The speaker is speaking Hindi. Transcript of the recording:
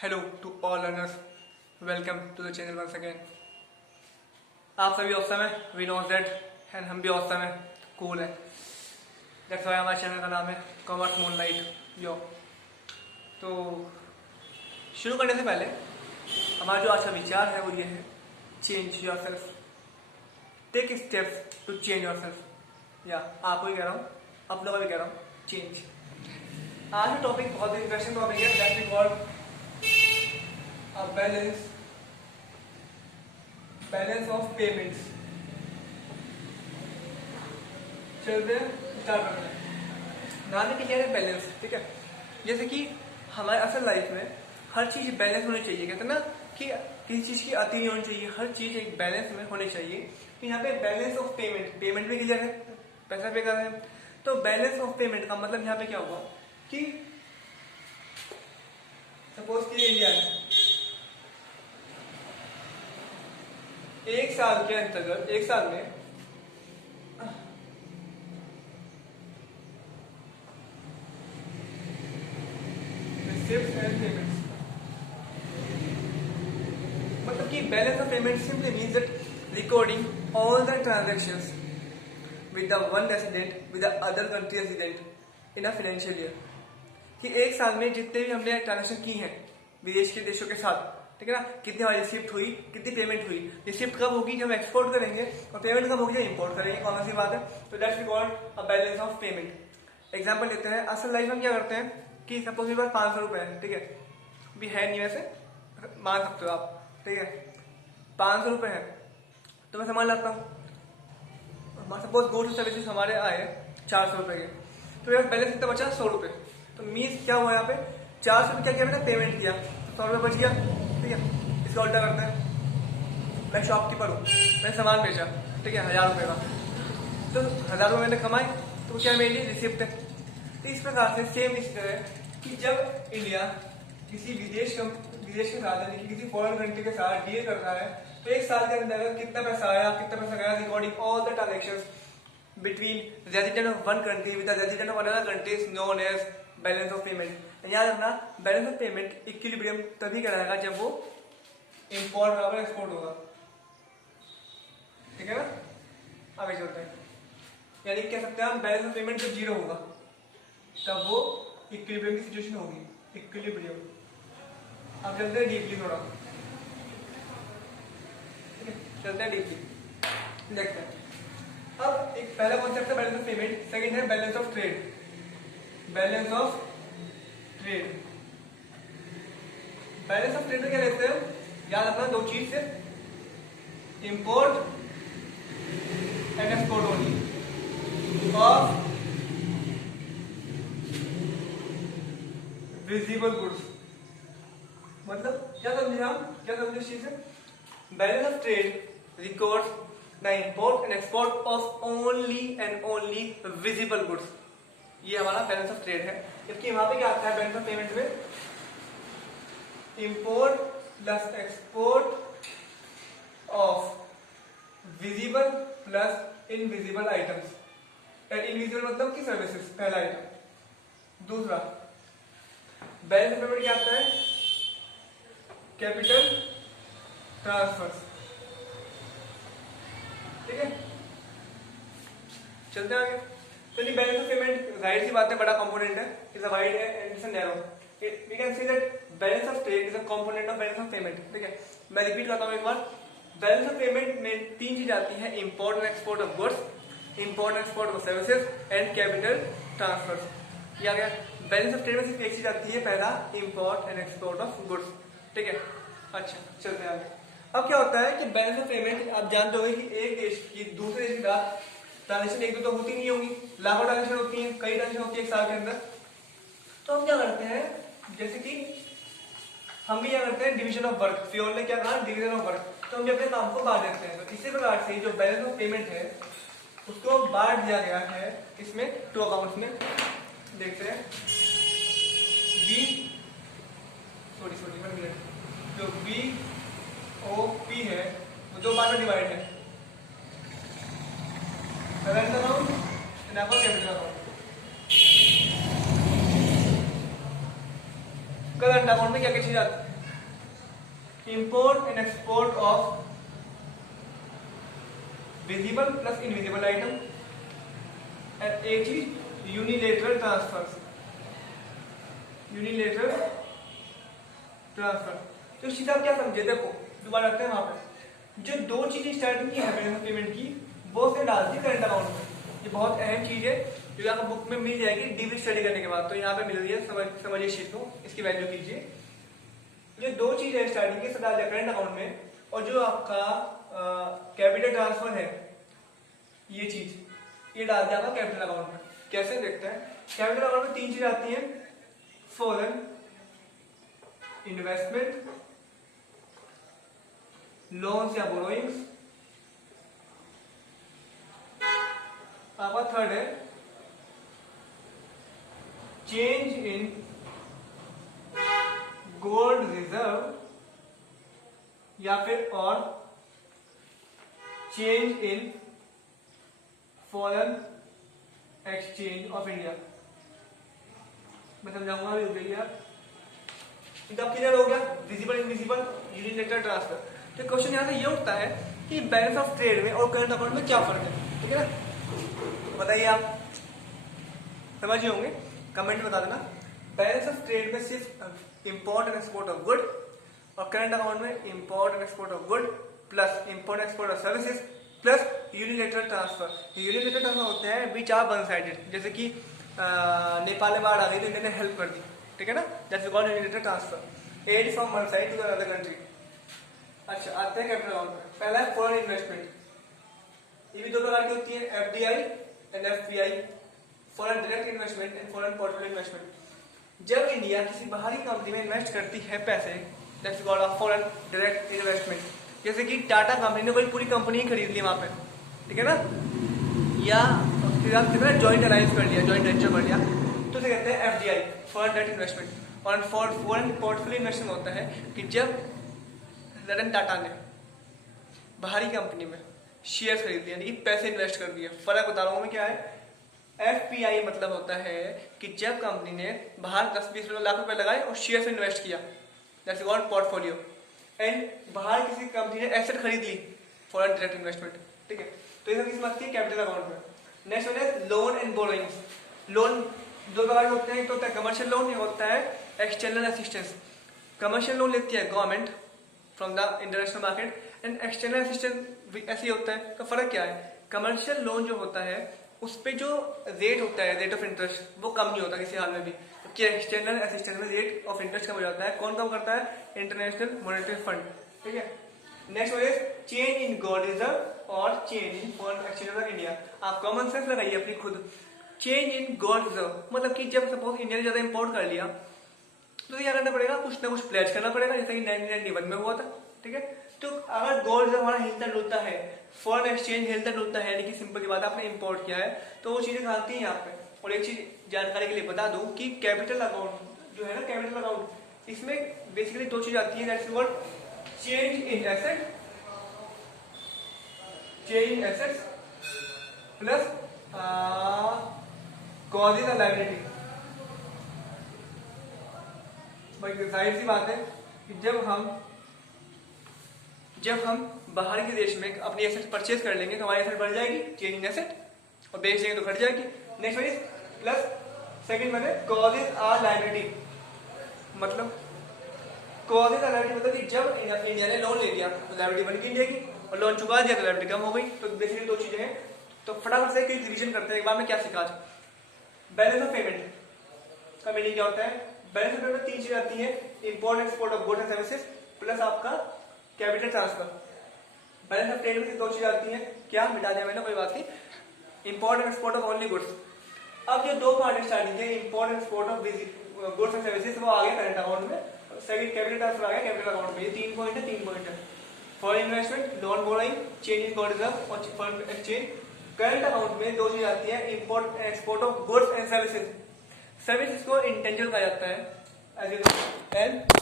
Hello to all learners. Welcome to the channel once again. आप सभी औसम है, वी नो दैट, एंड हम भी औसम है, कूल है. दैट्स व्हाई हमारे चैनल का नाम है कॉमर्स मूनलाइट. यो तो शुरू करने से पहले हमारा जो आज का विचार है वो ये है, change yourself, take steps to change yourself. या आपको भी कह रहा हूँ, आप लोगों को भी कह रहा हूँ, चेंज. आज का टॉपिक बहुत इंटरेस्टिंग टॉपिक है, that we call balance of payments. चलते हैं, स्टार्ट करते हैं. नाम में क्लियर है, बैलेंस. ठीक है, जैसे कि हमारे असल लाइफ में हर चीज बैलेंस होनी चाहिए. कहते हैं ना कि किसी चीज की अति नहीं होनी चाहिए, हर चीज एक बैलेंस में होनी चाहिए. तो यहाँ पे बैलेंस ऑफ पेमेंट, पेमेंट भी क्लियर है, पैसा पे कर रहे हैं. तो बैलेंस ऑफ पेमेंट का मतलब यहाँ पे क्या हुआ कि सपोज कि इंडिया है, एक साल के अंतर्गत, एक साल में रिसिप्ट्स एंड पेमेंट्स, मतलब कि balance of payment simply means that recording all the transactions with the one resident with the other country resident in a financial year. कि एक साल में जितने भी हमने ट्रांजैक्शन की हैं विदेश के देशों के साथ, ठीक है ना, कितनी हमारी रिसिप्ट हुई, कितनी पेमेंट हुई. रिसिप्ट कब होगी जब एक्सपोर्ट करेंगे, और पेमेंट कब होगी जब इंपोर्ट करेंगे. कौन सी बात है. तो that's we called a balance of payment. Example लेते हैं, असल लाइफ में क्या करते हैं कि सपोज मेरे पास 500 रुपए है, ठीक है, अभी है नहीं, वैसे मान सकते हो आप, ठीक है, 500 रुपए है तो मैं सामान लाता हूँ. सपोज गुड्स सर्विसेज हमारे आए 400 रुपए के, तो मेरा बैलेंस कितना बचा, 100 रुपए. तो मीन्स क्या हुआ यहाँ पे, 400 रुपये क्या किया मैंने, पेमेंट किया, 100 रुपये बच गया. ठीक है, इसका उल्टा करते हैं, मैं शॉपकीपर हूँ, मैंने सामान बेचा, ठीक है, 1000 रुपये का, तो 1000 रुपये मैंने कमाए, तो क्या मेरी रिसिप्ट है. तो इस प्रकार से सेम इस तरह कि जब इंडिया किसी विदेश के साथ, यानी कि किसी फॉरेन कंट्री के साथ डील करता है, तो एक साल के अंदर कितना पैसा आया, कितना पैसा गया, recording all the transactions between resident of one country with the resident of another country is known as balance of payment. याद रखना, बैलेंस ऑफ पेमेंट इक्विलिब्रियम तभी कराएगा जब वो इंपोर्ट बराबर एक्सपोर्ट होगा. ठीक है ना, आगे चलते हैं. यानी कह सकते हैं हम बैलेंस ऑफ पेमेंट जब जीरो होगा तब वो इक्विलिब्रियम की सिचुएशन होगी, इक्विलिब्रियम. अब चलते हैं डीपली थोड़ा, ठीक है, चलते हैं डीपली, देखते हैं. अब एक पहला कॉन्सेप्ट है बैलेंस ऑफ पेमेंट, सेकंड है balance of trade. Balance of trade, balance of trade में क्या लेते हैं, याद रखना दो चीज से, import and export only of visible goods. मतलब क्या समझे हम, क्या समझे इस चीज से. Balance of trade records the import and export of only and only visible goods. ये हमारा बैलेंस ऑफ ट्रेड है. जबकि वहां पे क्या आता है बैलेंस ऑफ पेमेंट में, import plus export of visible plus invisible items. Invisible मतलब कि सर्विसेज, पहला आइटम. दूसरा बैलेंस ऑफ पेमेंट क्या आता है, कैपिटल ट्रांसफर्स. ठीक है, चलते हैं आगे. तो ये बैलेंस ऑफ पेमेंट जाहिर सी बात है बड़ा कंपोनेंट है, is a wide and it's a narrow. We can see that balance of trade is a component of balance of payment. ठीक है, मैं रिपीट करता हूं एक बार. बैलेंस ऑफ पेमेंट में तीन चीज आती है, import and export of goods, import and export of services and capital transfers. ये आ गया. बैलेंस ऑफ ट्रेड में सिर्फ एक चीज आती है, पहला import and export of goods. ठीक है, अच्छा चलते हैं आगे. अब क्या होता है कि बैलेंस ऑफ पेमेंट आप जानते होंगे कि एक देश की दूसरे देश के साथ ट्रांजेक्शन एक दो तो होती नहीं होगी, लाखों ट्रांजेक्शन होती हैं, कई ट्रांजेक्शन होती है एक साल के अंदर. तो हम क्या करते हैं, जैसे कि हम भी क्या करते हैं, डिवीजन ऑफ वर्क. फियोल ने क्या कहा, डिवीजन ऑफ वर्क. तो हम भी अपने काम को बांट देते हैं. तो इसी प्रकार से जो बैलेंस ऑफ पेमेंट है उसको बांट दिया गया है इसमें टू अकाउंट्स में. देखते हैं, बी सॉरी 1 मिनट, जो बी ओ पी है वो दो पार्ट में डिवाइड है, current account and capital account. Current account में क्या क्या चीज import and export of visible plus invisible item, and एक चीज यूनिलेटरल ट्रांसफर, यूनिलेटरल ट्रांसफर। तो सीधा आप क्या समझे, देखो दोबारा रखते हैं वहां पे जो दो चीजें स्टार्टिंग की है बैलेंस पेमेंट की वो उसने डाल दी करंट अकाउंट में। ये बहुत अहम चीज है जो आपको बुक में मिल जाएगी डीप स्टडी करने के बाद, तो यहाँ पे मिल रही है, समझिए इस चीज को, इसकी वैल्यू कीजिए। जो दो चीज है स्टार्टिंग की डाल दिया करंट अकाउंट में, और जो आपका कैपिटल ट्रांसफर है ये चीज ये डाल दिया आपका कैपिटल अकाउंट में। कैसे देखते हैं, कैपिटल अकाउंट में तीन चीज आती है, फॉरेन इन्वेस्टमेंट, लोन्स या बोरोइंग्स, आपका थर्ड है चेंज इन गोल्ड रिजर्व, या फिर और change in foreign exchange of India. मैं समझाऊंगा अभी, रुक गया एकदम क्लियर हो गया। Visible invisible unilateral transfer. तो क्वेश्चन यहाँ से ये उठता है कि बैलेंस ऑफ ट्रेड में और करंट अकाउंट में क्या फर्क है, ठीक है ना, बताइए आप समझ ही होंगे, कमेंट बता देना। बैलेंस ऑफ ट्रेड में सिर्फ import and export of good, और करंट अकाउंट में import and export of good plus import and export of services plus unilateral transfer. Unilateral transfer होते हैं बीच आर वन साइडेड, जैसे कि नेपाल में बाढ़ आ गई तो इंडिया ने हेल्प कर दी, ठीक है ना, that's called unilateral transfer, aid from one side to another country. अच्छा, आते हैं कैपिटल अकाउंट में। पहला है फॉरेन इन्वेस्टमेंट, ये भी दो प्रकार की होती है, FDI and FPI, foreign direct investment and foreign portfolio investment. जब इंडिया किसी बाहरी कंपनी में इन्वेस्ट करती है पैसे, that's called a foreign direct investment. जैसे कि टाटा कंपनी ने कोई पूरी कंपनी ही खरीद ली वहां पे, ठीक है ना, या फिर आप कितना जॉइंट अलायंस कर लिया, जॉइंट वेंचर कर लिया, तो उसे कहते हैं एफडीआई, फॉरेन डायरेक्ट इन्वेस्टमेंट। और फॉरेन पोर्टफोलियो इन्वेस्टमेंट होता है कि जब रतन टाटा ने बाहरी कंपनी में शेयर खरीद लिया, यानी कि पैसे इन्वेस्ट कर दिए। फर्क बता रहा हूं मैं क्या है। एफपीआई मतलब होता है कि जब कंपनी ने बाहर 10-20 लाख रुपए लगाए और शेयर से इन्वेस्ट किया, दैट्स कॉल्ड पोर्टफोलियो। एंड बाहर किसी कंपनी ने एसेट खरीद ली, फॉरेन डायरेक्ट इन्वेस्टमेंट, ठीक है। तो ये सब किस बात की, कैपिटल अकाउंट में। नेक्स्ट वन है लोन एंड बोरोइंग्स। लोन दो प्रकार के होते हैं, एक तो होता है कमर्शियल लोन, एक होता है एक्सटर्नल असिस्टेंस। कमर्शियल लोन लेती है government from the international market, and external assistance ऐसे ही होता है। तो फर्क क्या है, कमर्शियल लोन जो होता है उस पे जो रेट होता है, रेट ऑफ इंटरेस्ट, वो कम नहीं होता किसी हाल में भी, जबकि एक्सटर्नल असिस्टेंस में रेट ऑफ इंटरेस्ट कम हो जाता है। कौन कम करता है, इंटरनेशनल मॉनेटरी फंड, ठीक है। Next one is change in gold reserve और change in foreign exchange of India. आप कॉमन सेंस लगाइए अपनी खुद। चेंज इन गोल्ड रिजर्व मतलब कि जब सपोज इंडिया ने ज्यादा इंपोर्ट कर लिया तो क्या करना पड़ेगा, कुछ ना कुछ प्लेज करना पड़ेगा, जैसे कि 1991 में हुआ था, ठीक है। तो अगर गोल्ड रिजर्व हमारा हिलता डुलता है, फॉरेन एक्सचेंज हिलता डुलता है, यानी कि सिंपल की बात आपने इंपोर्ट किया है, तो वो चीजें खाती हैं यहाँ पे। और एक चीज जानकारी के लिए बता दूं कि कैपिटल अकाउंट जो है ना, कैपिटल अकाउंट, इसमें बेसिकली दो चीज आती है, that's what change in asset, change in assets plus cos in liability. भाई जाहिर सी बात है कि जब हम बाहर के देश में अपनी एसेट परचेज कर लेंगे तो हमारी एसेट बढ़ जाएगी, चेंज इन एसेट, और बेच देंगे तो घट जाएगी। Next one is plus, second one है कॉजेज आर लायबिलिटी। मतलब कॉजेज आर लायबिलिटी मतलब कि जब इंडिया ने लोन ले लिया तो लायबिलिटी बन गई इंडिया की, और लोन चुका दिया तो लायबिलिटी कम हो गई। तो बेसिकली दो चीजें हैं। तो फटाफट से एक रिवीजन करते हैं एक बार में क्या सीखा आज। बैलेंस ऑफ पेमेंट का मीनिंग क्या होता है, बैलेंस ऑफ पेमेंट में तीन चीजें आती है, import export of goods and services plus आपका capital transfer. Balance of trade में दो चीजें आती हैं, क्या मिटा दिया मैंने, कोई बात नहीं, import and export of only goods. अब जो दो पार्ट स्टार्टिंग है, import and export of goods and services, वो आ गया करंट अकाउंट में, सेकंड कैपिटल ट्रांसफर आ गया कैपिटल अकाउंट में। ये तीन पॉइंट है। Foreign investment, loan borrowing, change in gold reserve और फॉरेन एक्सचेंज। करंट अकाउंट में दो चीज आती है, import and export of goods and services. Services को इंटेंजिबल कहा जाता है, एज